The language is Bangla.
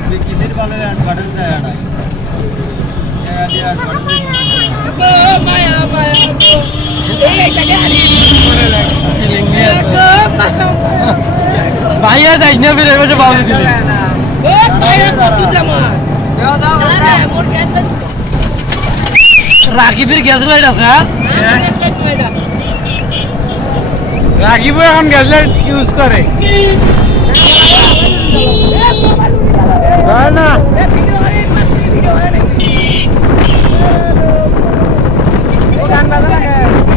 কিসের ভালো বাড়িতে যায় না ভাইয়া যাইস না ফিরে বসে বাবু দিলে রাকিবের গ্যাস লাইট আছে রাকিবও এখন গ্যাস লাইট ইউজ করে না গান বাজা